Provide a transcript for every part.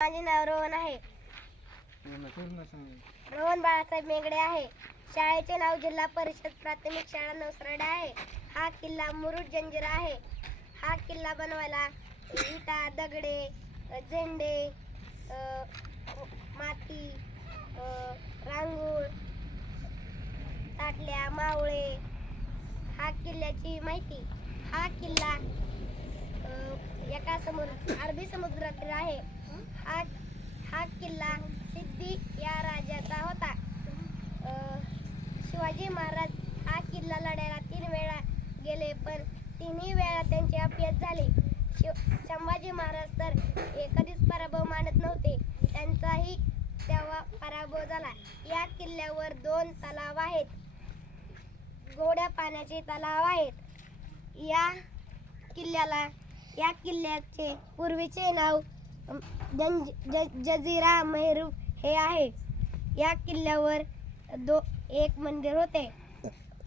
माझे नाव रोहन आहे. रोहन बाळासाहेब मेगडे आहे. शाळेचे नाव जिल्हा परिषद प्राथमिक शाळा नवसराडे आहे. हा किल्ला मुरुड जंजिरा आहे. हा किल्ला बनवायला विटा दगडे झेंडे माती रांगोळ ताटल्या मावळे. हा किल्ल्याची माहिती. हा किल्ला एका समोर अरबी समुद्रातील आहे. हा हा किल्ला सिद्धी या राजाचा होता. शिवाजी महाराज हा किल्ला लढायला तीन वेळा गेले पण तिन्ही वेळा त्यांचे अपयश झाले. शिव संभाजी महाराज तर कधीच पराभव मानत नव्हते. त्यांचाही तेव्हा पराभव झाला. या किल्ल्यावर दोन तलाव आहेत. गोड्या पाण्याचे तलाव आहेत. या किल्ल्याला या किल्ल्याचे पूर्वीचे नाव अम, जंज ज- जझिरा मेहरू हे आहे. या किल्ल्यावर दो एक मंदिर होते.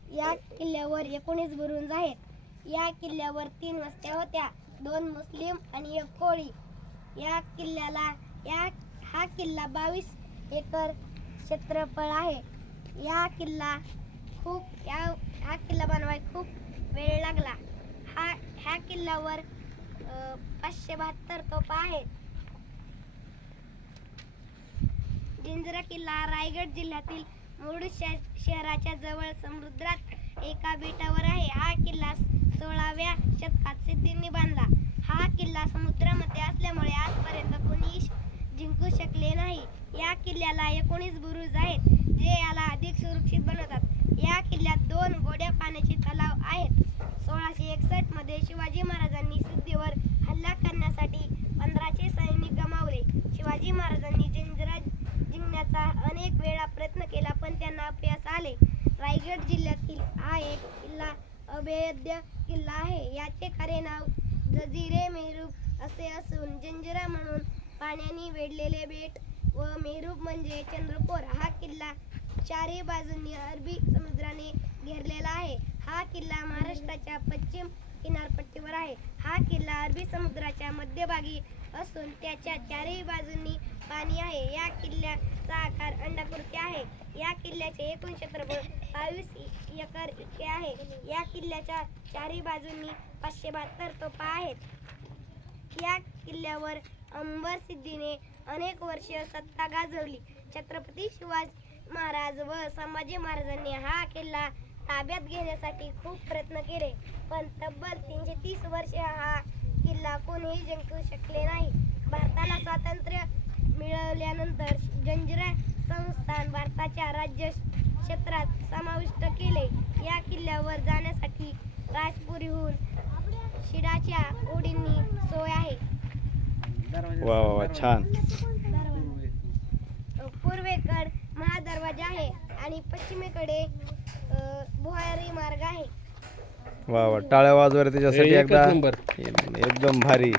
या किल्ल्यावर एकोणीस बुरुंज आहेत. या किल्ल्यावर तीन वस्त्या होत्या. दोन मुस्लिम आणि एक कोळी. या किल्ल्याला या हा किल्ला बावीस एकर क्षेत्रफळ आहे. या किल्ला खूप या हा किल्ला बनवायला खूप वेळ लागला. हा ह्या किल्ल्यावर पाचशे बहात्तर तोफा आहेत. जिंजरा किल्ला रायगड जिल्ह्यातील मुरुड शहराच्या जवळ समुद्रात एका बेटावर आहे. हा किल्ला सोळाव्या शतकात सिद्धींनी बांधला. हा किल्ला समुद्रामध्ये असल्यामुळे आजपर्यंत कोणी जिंकू शकले नाही. या किल्ल्याला एकोणीस बुरुज आहेत जे याला अधिक सुरक्षित बनवतात या किल्ल्यात दोन गोड्या पाण्याचे तलाव आहेत सोळाशे एकसष्टमध्ये शिवाजी महाराजांनी सिद्धीवर हल्ला करण्यासाठी पंधराशे सैनिक गमावले शिवाजी महाराजांनी जिंजरा जिंकण्याचा अनेक वेळा प्रयत्न केला पण त्यांना अपयश आले रायगड जिल्ह्यातील हा एक किल्ला अभेद्य किल्ला आहे. याचे खरे नाव जझिरे मेहरूप असे असून जंजिरा म्हणून पाण्याने वेढलेले बेट व मेहरूप म्हणजे चंद्रपूर हा किल्ला चारही बाजूंनी अरबी समुद्राने घेरलेला आहे. हा किल्ला महाराष्ट्राच्या पश्चिम किनारपट्टीवर आहे. हा किल्ला अरबी समुद्राच्या मध्यभागी असून त्याच्या चारही बाजूंनी पाणी आहे. या किल्ल्याचा आकार अंडाकृती आहे. या किल्ल्याचे एकूण क्षेत्रफळ बावीस एकर इतके आहे. या किल्ल्याच्या चारही बाजूंनी पाचशे बहात्तर तोफा आहेत. या किल्ल्यावर अंबर सिद्धीने अनेक वर्ष सत्ता गाजवली. छत्रपती शिवाजी महाराज व संभाजी महाराजांनी हा किल्ला ताब्यात घेण्यासाठी खूप प्रयत्न केले. पण तब्बल तीनशे तीस वर्ष हा किल्ला कोणीही जिंकू शकले नाही. भारताला स्वातंत्र्य मिळवल्यानंतर जंजिरा संस्थान भारताच्या राज्य क्षेत्रात समाविष्ट केले. या किल्ल्यावर जाण्यासाठी राजपुरीहून शिडाच्या ओढींनी सोय आहे. वा वा वा छान. पूर्वेकडे महादरवाजा आहे आणि पश्चिमेकडे भुयारी मार्ग आहे. वा वा टाळ्या वाजवर त्याच्यासाठी एकदा. एकदम भारी.